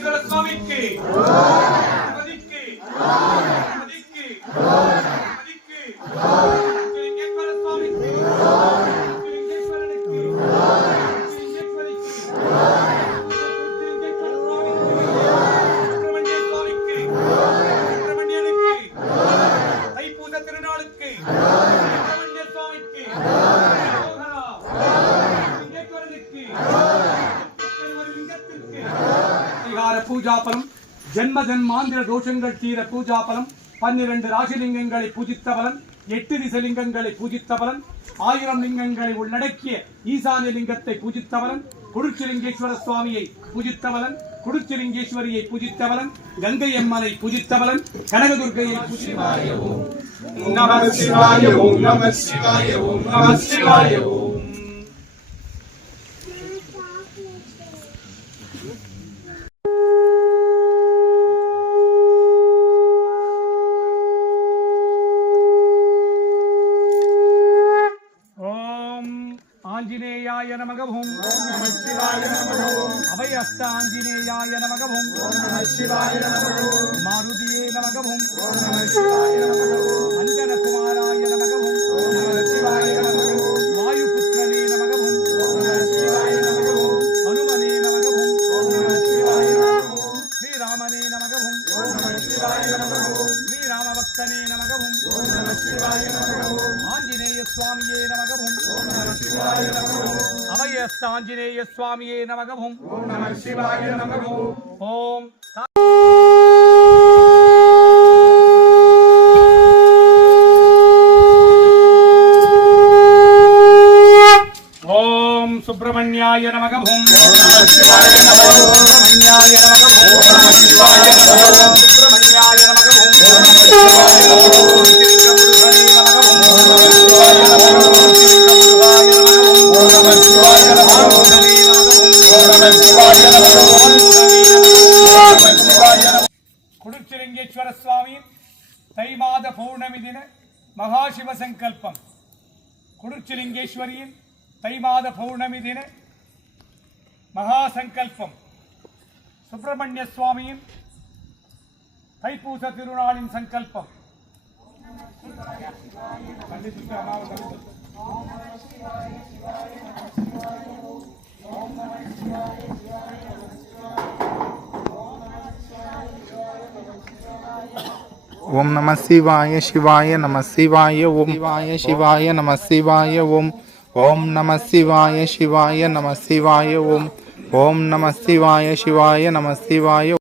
சுவாமிக்கு பூஜாபலம் ஜென்ம ஜன்மாந்திர தோஷங்கள் தீர பூஜாபலம் 12 ராசிலிங்கங்களை பூஜித்த பலன் 8 திசலிங்கங்களை பூஜித்த பலன் 1000 லிங்கங்களை உள்ளடக்கிய ஈசானிய லிங்கத்தை பூஜித்த பலன் குடுச்சிலிங்கேஸ்வர சுவாமியை பூஜித்த பலன் குடுச்சிலிங்கேஸ்வரியை பூஜித்த பலன் கங்கை அம்மனை பூஜித்த பலன் கனகதுர்க்கையை பூஜித்த நம சிவாய ஓம் நம சிவாய ஓம் நம சிவாய ஓம். ஆஞ்சநேயாய நமக ஓம் நம சிவாய நமக ஓம் அபயஸ்த ஆஞ்சநேயாய நமக ஓம் நம சிவாய நமக ஓம் மாருதியே நமக ஓம் நம சிவாய நமக ஓம் அஞ்சன குமாராய நமக ஓம் நம சிவாய நமக ஓம் வாயுபுத்ரனே நமக ஓம் நம சிவாய நமக ஓம் ஹனுமனே நமக ஓம் நம சிவாய நமக ஓம் ஸ்ரீராமனே நமக ஓம் நம சிவாய நமக ஓம் ஸ்ரீராமபக்தனே நமக ஓம் நம சிவாய நமக ஓம் ஆஞ்சநேய சுவாமியே நமக ஓம் நம சிவாய நமக ஓம் அபயஸ்த ஆஞ்சநேய சுவாமியே நமக ஓம் நம சிவாய நமக ஓம். ஓம் சுப்பிரமணியாய நமக ஓம் நம சிவாய நமக ஓம் சுப்பிரமணியாய நமக ஓம் நம சிவாய நமக ஓம் சுப்பிரமணியாய நமக ஓம் நம சிவாய நமக ஓம் திருக்கமுருகனே நமக ஓம் நம சிவாய நமக ஓம் திருக்கமுருகாய நமக ஓம் நம சிவாய நமக ஓம் நம சிவாய நமக ஓம் நம சிவாய நமக. குடுச்சிலிங்கேஸ்வர சுவாமியின் தை மாத பௌர்ணமி தின மகாசிவ சங்கல்பம். குடுச்சிலிங்கேஸ்வரியின் தை மாத பௌர்ணமி தின மகாசங்கல்பம். சுப்பிரமணிய சுவாமியின் தைப்பூச திருநாளின் சங்கல்பம். ஓம் நம சிவாய சிவாய நம சிவாய ஓம் சிவாய சிவாய நம சிவாய ஓம் ஓம் நம சிவாய சிவாய நம சிவாய ஓம் ஓம் நம சிவாய சிவாய நம சிவாய